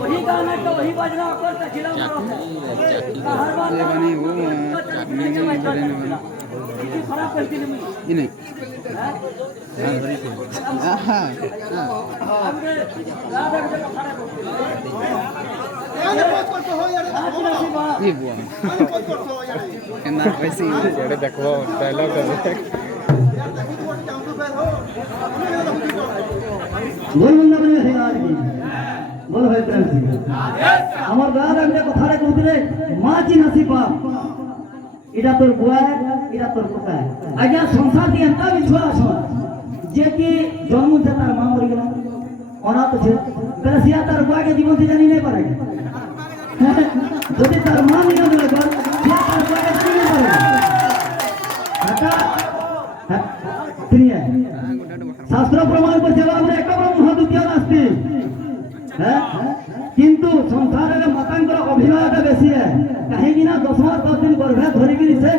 वही गाना तो वही बजना कर खिला हर बार ये बनी वो खराब करके नहीं नहीं हां ये बुआ केना वैसे जेड़े देखो डायलॉग बोल बंदा बने हरियार की बोल भाई प्रेम सिंह আমার দাদা একটা কথারে কইলে মাছি নসিবা এটা তোর বুয়া এটা তোর পোকা আজ্ঞা সংসার দিয়ে এত বিশ্বাস যে কি জন্ম থেকে তার মা মরে গেল ওরা তো ছে তাহলে সিয়া তার বুয়াকে জীবন থেকে জানি নাই পারে যদি তার মা নিয়ে গেল সিয়া তার বুয়াকে চিনি পারে এটা প্রিয় শাস্ত্র প্রমাণ করছে আমরা একবার মহাদুতিয় নাস্তি হ্যাঁ কিন্তু সংসারের মাতাঙ্কর অভিনয়টা বেশি কাহিঁকি না 10 মাস 10 দিন গর্ভে ধরিকি সে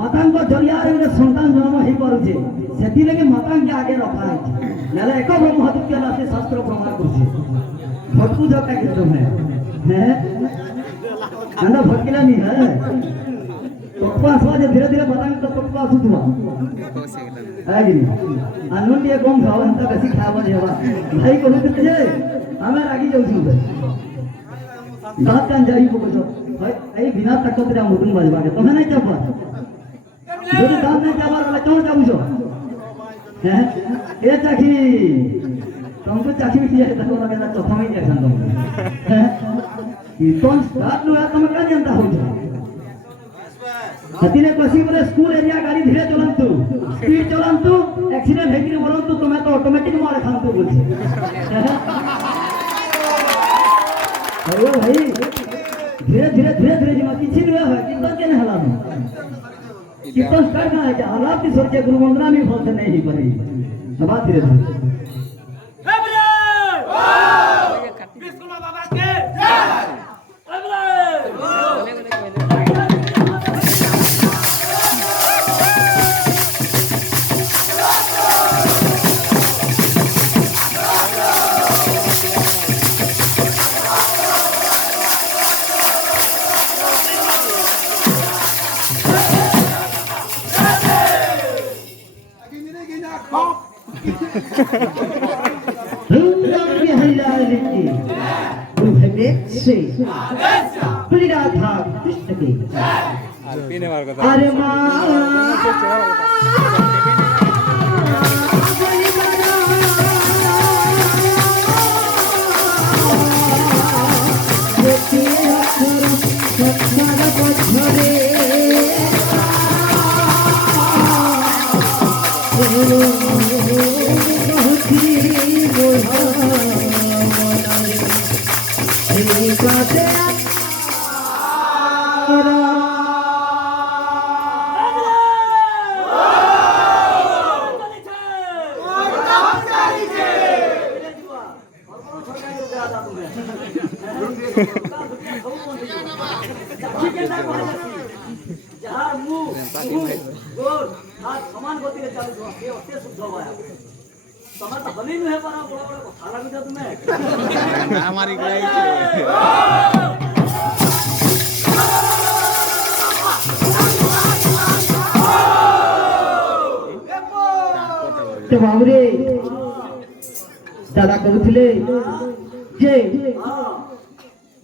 মাতাঙ্ক জরিয়ারে ଗୋଟେ সন্তান জন্ম হই পারুছে সেতি লাগি মাতাঙ্কে আগে রখা হইছে নালে একবার মহাদুতিয় নাস্তি শাস্ত্র প্রমাণ করছে ভটকু জকা কি তুমি হ্যাঁ না ভটকিলা নি হ্যাঁ পকপাস বাজে ধীরে ধীরে মাতাঙ্ক তো পকপাস উঠবা আগে আনুন দিয়ে কম খাও ಅಂತ বেশি খাওয়া যাবা ভাই কইতে যে আমরা রাগি যাচ্ছি দাঁত কান যাই বকছো ভাই এই বিনা তাকতরে মুতুন বাজবাকে তুমি নাই যাবা যদি দাঁত নাই যাবার বলে কোন যাবছো হ্যাঁ এ চাকি তুমি চাকি দিয়ে দেখো লাগে না প্রথমেই দেখছান তুমি হ্যাঁ কি কোন স্টার্ট লো তুমি কেন জানতা হইছো हतीने कसी बोले स्कूल एरिया गाड़ी धीरे चलंतु स्पीड चलंतु एक्सीडेंट हेकिने बोलंतु तुमे तो ऑटोमेटिक मारे खानतु बोलछे अरे भाई धीरे धीरे धीरे धीरे जिमा किछि नहीं है कितना केने हलानो कितना स्टार्ट ना है कि हालात की सोच के गुरु वंदना में फल नहीं ही पड़ी बात धीरे धीरे हे भैया विष्णु बाबा के जय अरे समान गति रे चालू हे अते शुद्ध होया तमा त हली न है पारा बड़ा बड़ा कथा लागि जा तुमे ना मारी गई तो बाबरे दादा कहउथिले जे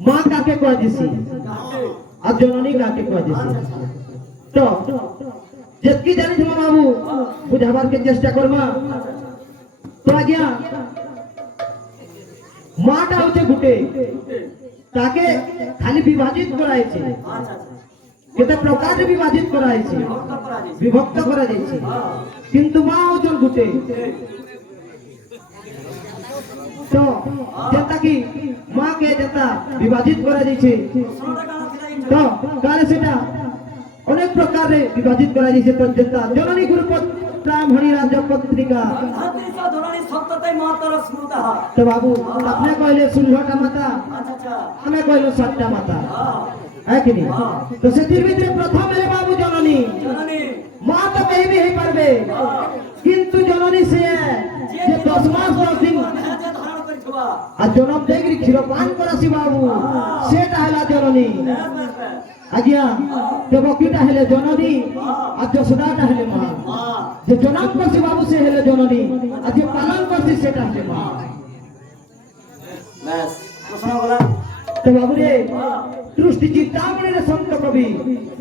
मां काके कह दिसी आ जननी काके कह दिसी तो जबकि जानी तुम बाबू बुझाबार के चेष्टा करमा तो आज्ञा माटा होचे गुटे ताके खाली विभाजित कराइছে केते प्रकार रे विभाजित कराइছে विभक्त करा जाइছে किंतु मां होचन गुटे তো যেটা কি মাকে যেটা বিভাজিত করা যাইছে তো কালে সেটা অনেক প্রকারে বিভাজিত করা যাইছে তো যেটা জননী গুরুপদ ব্রাহ্মণী রাজ্য পত্রিকা তো বাবু আপনি কইলে 16টা মাতা আমি কইলো 7টা মাতা है कि नहीं तो সেটির ভিতরে প্রথম এলে বাবু জননী মা তো কেবি হই পারবে কিন্তু জননী সে যে 10 মাস 10 দিন আর জনম দেগরি ক্ষীরপান করাছি বাবু সেটা হলা জননী আজ্ঞা দেবকীটা হলে জননী আর যশোদাটা হলে মা যে জনম করছি বাবু সে হলে জননী আর যে পালন করছি সেটা হলে মা ব্যাস প্রশ্ন বলা তো বাবু রে দৃষ্টি চিন্তামণির সন্ত কবি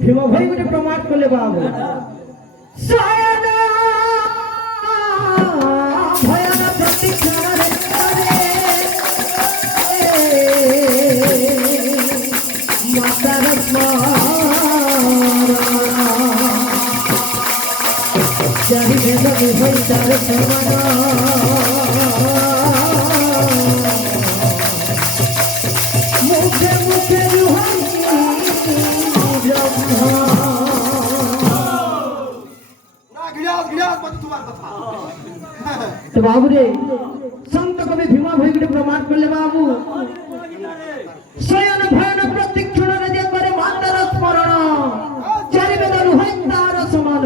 ভীম ভাই গোটে প্রমাণ করলে বাবু সায়না ভয়ান প্রতীক্ষারে মাতার জানি ভেদ বিভয় তার সমান মুখে মুখে রুহাই তো বাবু রে সন্ত কবি ভীমা ভাইকে প্রমাণ করলে বাবু শয়ন ভয়ন প্রতীক্ষণে যে করে মাতার স্মরণ চারি বেদ রুহাই তার সমান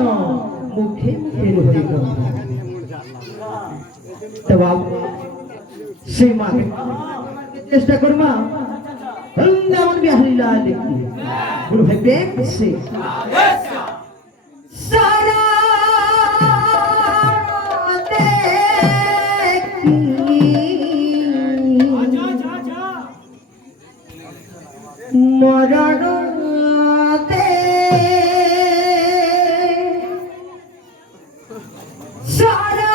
মুখে মুখে রুহাই তো বাবু সেই মাকে চেষ্টা করবা বৃন্দাবন বিহারী লাল की गुरु है प्रेम से सारा देखी मरण दे सारा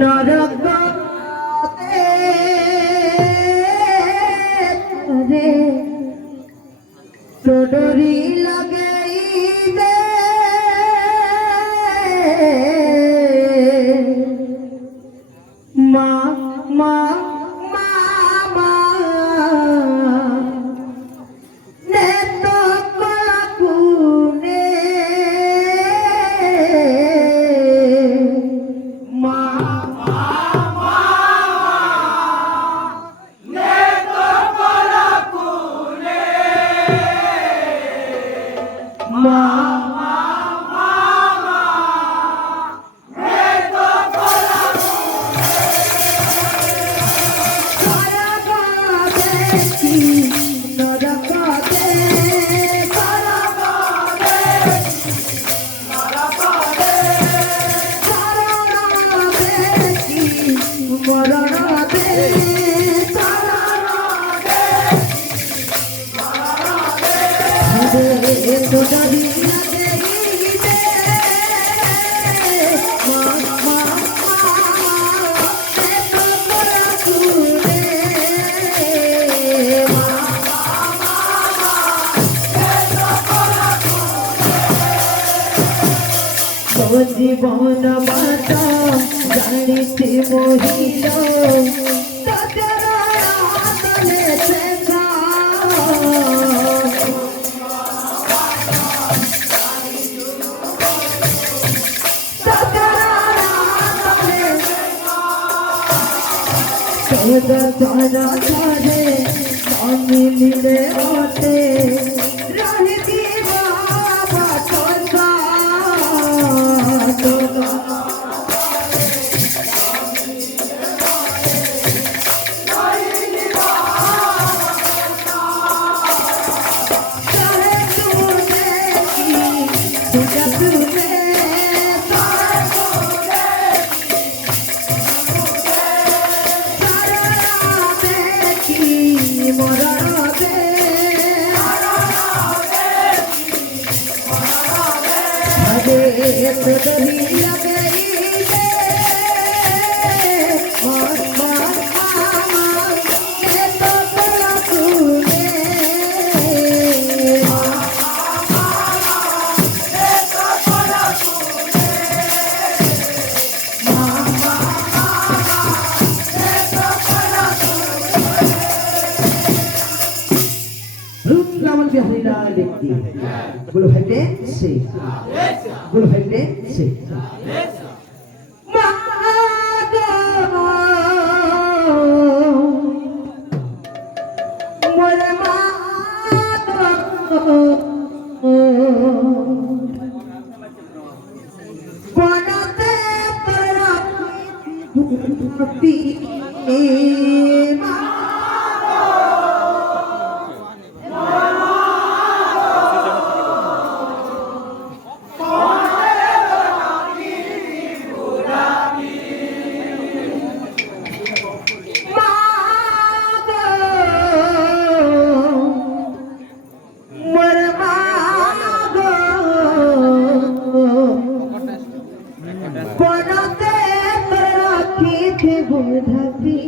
নরকতে রে তোডরি লাগাই দে মা মা মা মা নে তো কলাকুনে মা জীবন মাতা জানিতে মহিল মিলিলে ওঠে রাহিতি বাবা তোরা কি বলো ভাই সে বলো ভাই সে বনতে রাখিতে বোধাবি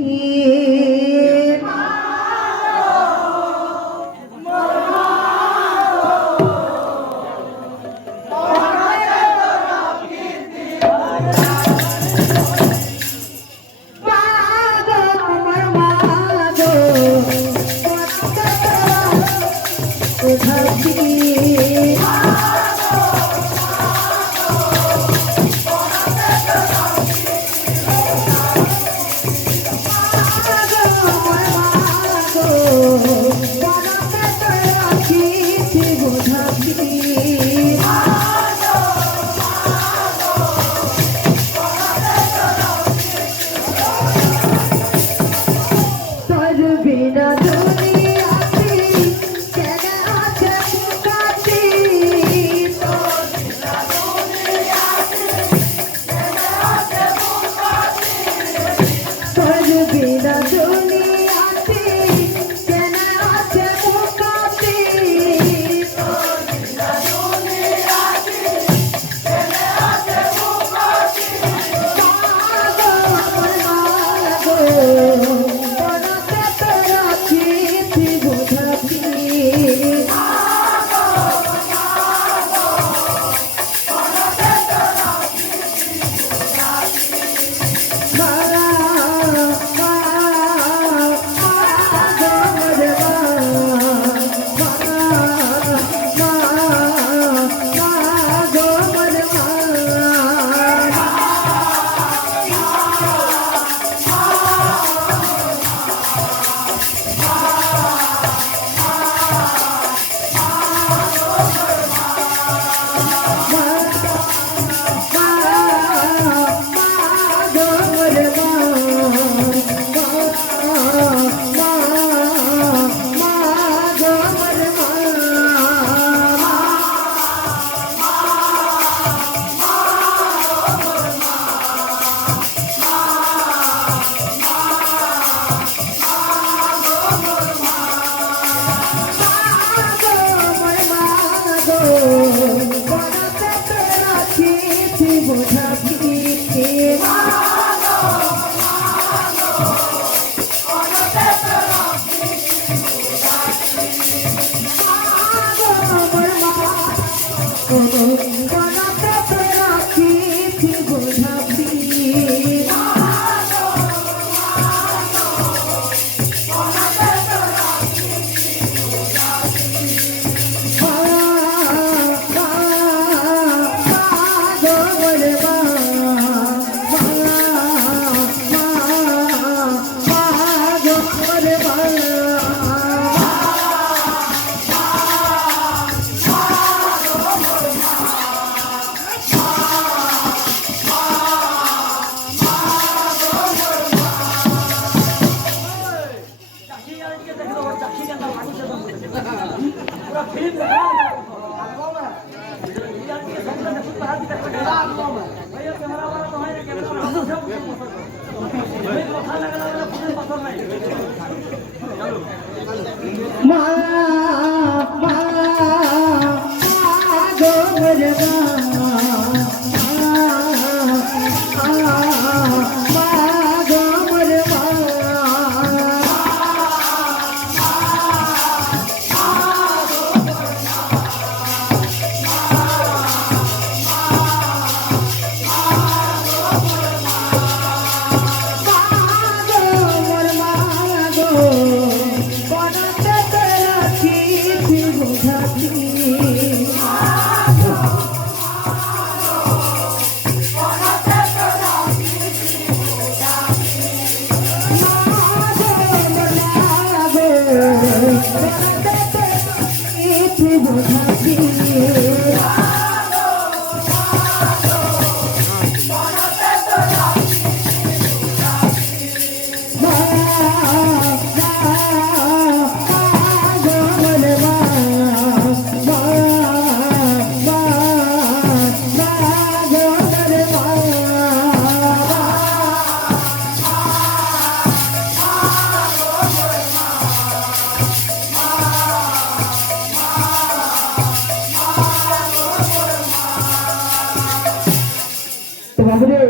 বাবুরে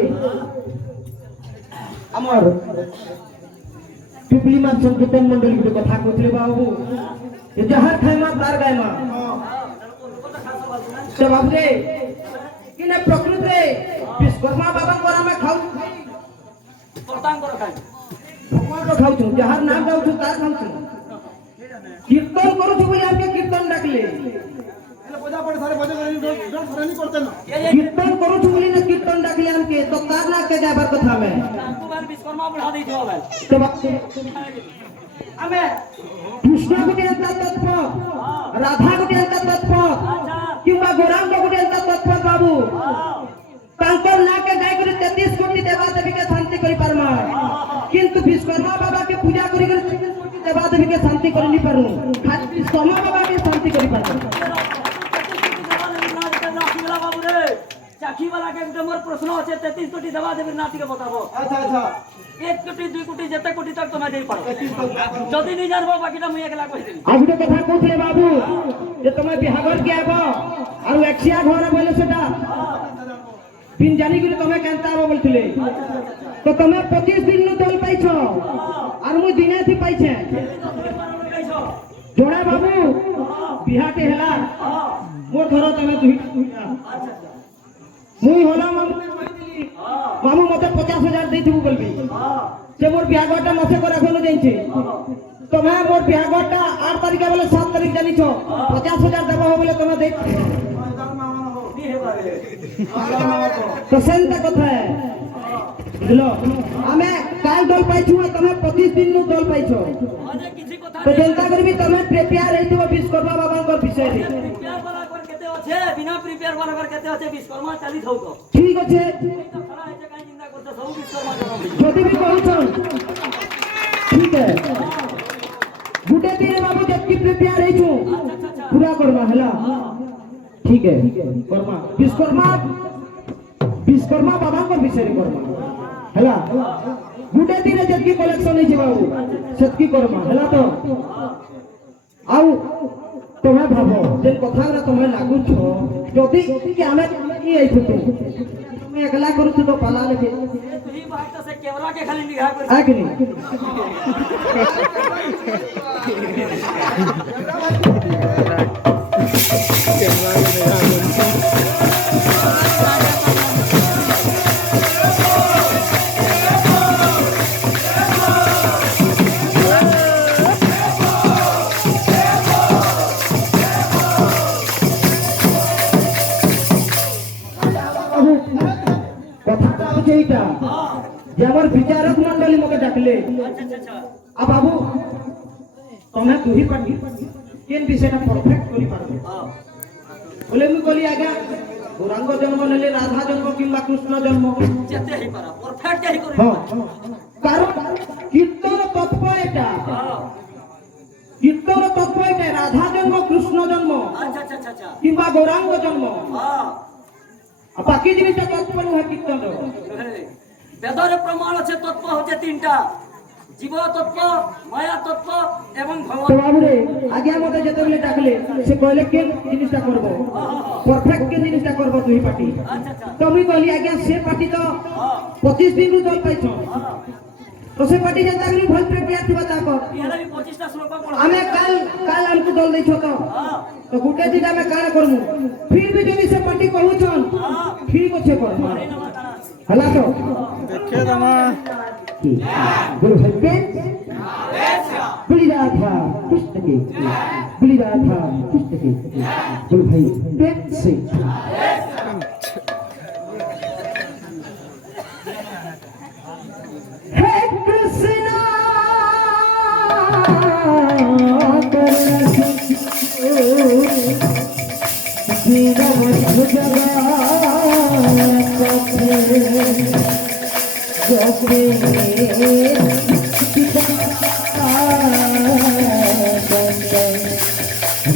আমার পিপলি মা সংকীর্তন মন্ডলী গুলো কথা কইলে বাবু যে যাহার খায় মা তার গায় মা তো বাবুরে কিনা প্রকৃতিরে বিশ্বকর্মা বাবাঙ্কর আমি খাউ পতাঙ্গর খাই ভগবান খাউଛୁ যাহার নাম গাউଛୁ তার খাউଛୁ কীর্তন করুଛୁ বলে আমাকে কীর্তন ডাকলে কীর্তন করুଛୁ বলে না কীর্তন ডাকলে আমাকে তো তার না কে যাবার কথা আমি তাঙ্কু বার বিশ্বকর্মা বড়া দেই দিও ভাই তো বাবু আমি কৃষ্ণ গুটি ಅಂತ তত্ত্ব রাধা গুটি ಅಂತ তত্ত্ব কিংবা গৌরাঙ্গ গুটি ಅಂತ তত্ত্ব বাবু তাঙ্কর নাকে গাই করে 33 কোটি দেবা দেবীকে শান্তি করি পারমা কিন্তু বিশ্বকর্মা বাবাকে পূজা করি করে 33 কোটি দেবা দেবীকে শান্তি করি নি পারু খালি বিশ্বকর্মা বাবাকে শান্তি করি পারমা চাকি वाला के एकदम मोर प्रश्न আছে 33 কোটি দেবা দেবীর নাতিকে बताबो আচ্ছা আচ্ছা 1 কোটি 2 কোটি যেতে কোটি তক তুমি দেই পারো যদি নি জানবো বাকিটা মুই একলা কই দেই আজ তো কথা কইলে বাবু যে তুমি বিহাঘর কি আবো আর একশিয়া ঘর বলে সেটা বিন জানি করে তুমি কেনতা আবো বলছিলে তো তুমি 25 দিন দল পাইছো আর মুই দিনে থি পাইছে जोड़ा बाबू बिहा के हेला मोर घर तमे दुई मुई होला मामू मते 50,000 देथिबु बोलबी से मोर बिहागटा मसे को राखलो जाइछे तमे मोर बिहागटा 8 तारिख बोले 7 तारिख जानी छो 50,000 देबो बोले तमे दे तो सेंता कथा है बुझलो हमें काल दल पाइछु तमे 25 दिन नु दल पाइछो মানে কিছু কথা तो जनता करबी तमे प्रिपेयर रहितो विश्वकर्मा बाबांकर विषय रे प्रिपेयर वाला कर केते আছে বিনা প্রিপেয়ার वाला कर केते আছে বিশ্বকর্মা চালি থাও তো ठीक আছে তো खड़ा है जे काई चिंता करते सब विश्वकर्मा जन्म যদি भी कहछन ठीक है गुटे दिन बाबू जब की प्रिपेयर रहिछु पूरा करबा हला ठीक है कर्मा विश्वकर्मा बाबांकर विषय रे कर्मा हला गुटे दिन जब की कलेक्शन है बाबू सेतकी कर्मा हला तो आउ तमे भाबो जे कथा रे तमे लागु छो जदी कि हमें ई आइछु तमे एकला करू तो पाला लेके तुही बात से कैमरा के खाली निगाह कर आगनी কথা হচ্ছে এইটা যে আমার বিচারক মন্ডলী মকে ডাকলে अच्छा आ बाबू तमे तुही पाटी केन विषयटा परफेक्ट करि पारबे बोले मु कहली आज्ञा गौरांग जन्म नेले राधा जन्म किंबा कृष्ण जन्म जेते ही पारा परफेक्ट ही करे हां कारण कीर्तन तत्व एटा हां कीर्तन तत्व एटा राधा जन्म कृष्ण जन्म अच्छा किंबा गौरांग जन्म हां आ बाकी जिनिसटा तत्व न कीर्तन বেদরে প্রমাণ আছে তত্ত্ব হচ্ছে তিনটা জীব তত্ত্ব মায়া তত্ত্ব এবং तो ভগবান बाबू रे आज्ञा मते जेते बेले डाकले से कहले केन जिनिसटा करबो परफेक्ट के जिनिसटा करबो तुही पाटी अच्छा तो मी कहली आज्ञा से पाटी तो हां 25 दिन रु दल पाइछो तो से पाटी जे तागली भल प्रिपेयर थिबा ता कर इहला भी 25 टा श्लोक पढ़ा हमें काल हमको दल दैछो तो हां तो गुटे दिन हमें काण करमु फिर भी जदी से पाटी कहूछन ठीक अच्छे कर हला तो देखे दमा गुरु हल्के बुली राधा कृष्ण की बुली राधा कृष्ण की गुरु भाई प्रेम से हे कृष्णा দীনবন্ধু জগতে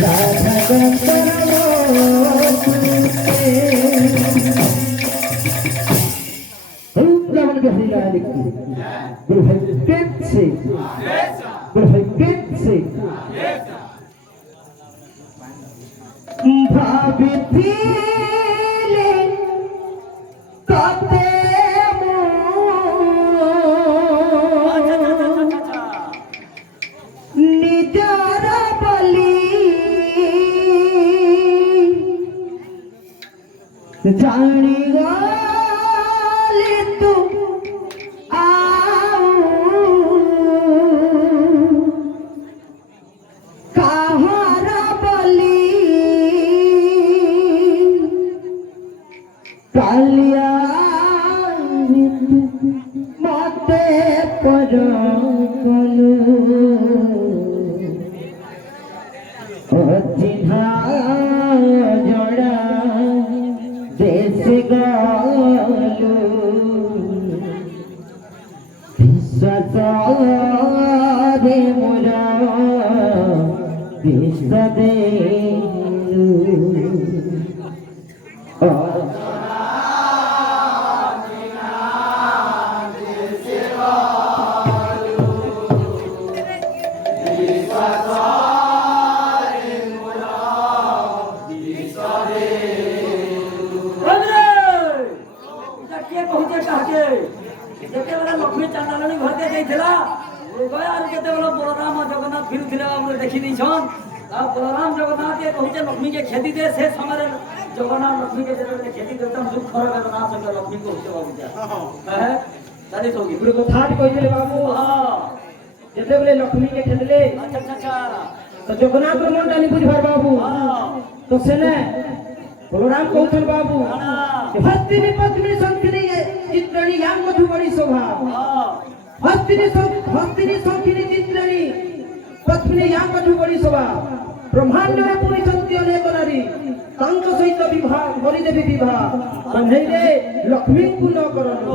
রাধা ভাবিলে তাতে নিজর বলি জানি গলি তু আউ কাহার বলি কালিয়া মতে পরকলু অচিহ্না জড়া দেশ গলু বিশ্বাস দে মোরা বিশ্ব দেলু ଯେତେବେଳେ ଲକ୍ଷ୍ମୀ ଚାଣ୍ଡାଳୀ ଘରକେ ଯାଇଥିଲା ଗୟାରୁ କେତେବେଳେ ବଳରାମ ଜଗନ୍ନାଥ ଫିରୁଥିଲେ ଆମର ଦେଖି ଦେଇଛନ୍ ଆଉ ବଳରାମ ଜଗନ୍ନାଥ କହୁଛେ ଲକ୍ଷ୍ମୀକେ ଖେଦି ଦେ ସେ ସମୟରେ ଜଗନ୍ନାଥ ଲକ୍ଷ୍ମୀକେ ଯେତେବେଳେ ଖେଦି ଦେଉଛନ୍ ଦୁଃଖର ବେଦନା ସଙ୍ଗେ ଲକ୍ଷ୍ମୀ କହୁଛେ ବାବୁଜା ଜାଣିଛ କି ଗୋଟେ କଥାଟି କହିଥିଲେ ବାବୁ ଯେତେବେଳେ ଲକ୍ଷ୍ମୀକେ ଖେଦିଲେ ଆଚ୍ଛା ତ ଜଗନ୍ନାଥର ମନଟା ନି ବୁଝିବାର ବାବୁ ତ ସେନେ বলরাম কৌশল বাবু হস্তিনী পত্নী সংখিনী চিত্রণী ইয়াং মধু বড়ি শোভা হস্তিনী সংখিনী চিত্রণী পত্নী ইয়াং মধু বড়ি শোভা ব্রহ্মাণ্ডরে পুরিଛନ୍ତି অনেক নারী তাଙ୍କ ସହିତ ବିବାହ କରିଦେବି ବିବାହ କହ୍ନେଇରେ ଲକ୍ଷ୍ମୀଙ୍କୁ ନ କରନ୍ତୁ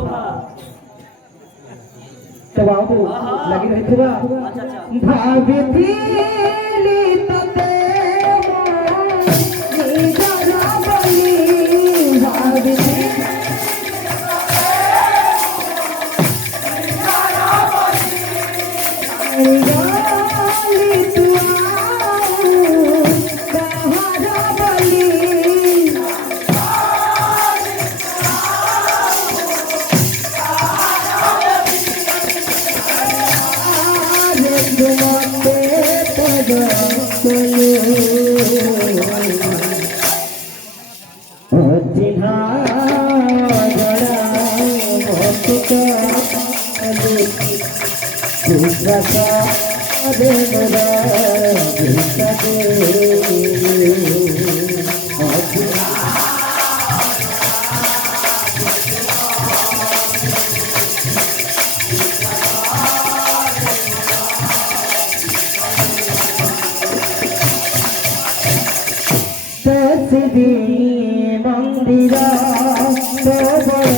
ତ ବାବୁ ଲାଗି ରହିଥିବା ଭାବିଥିଲି ତତେ মন্দিরা তো বড়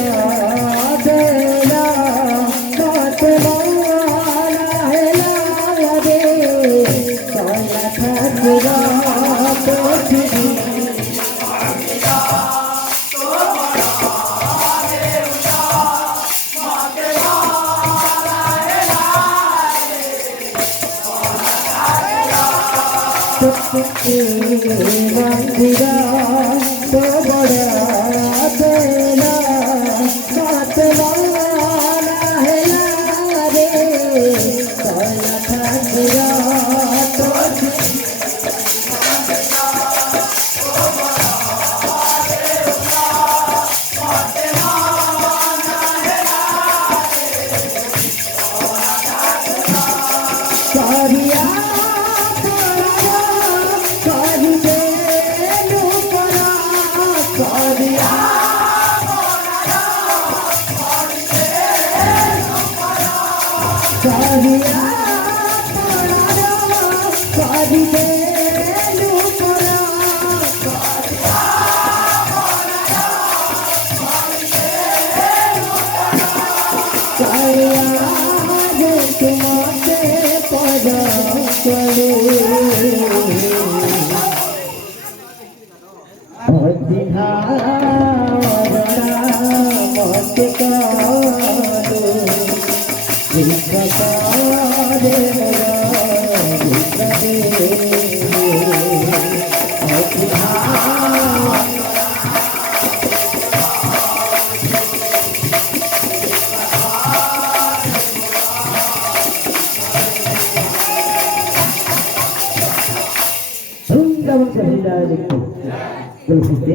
Sorry, বৃন্দাবন চাহিদা দেখো বলতে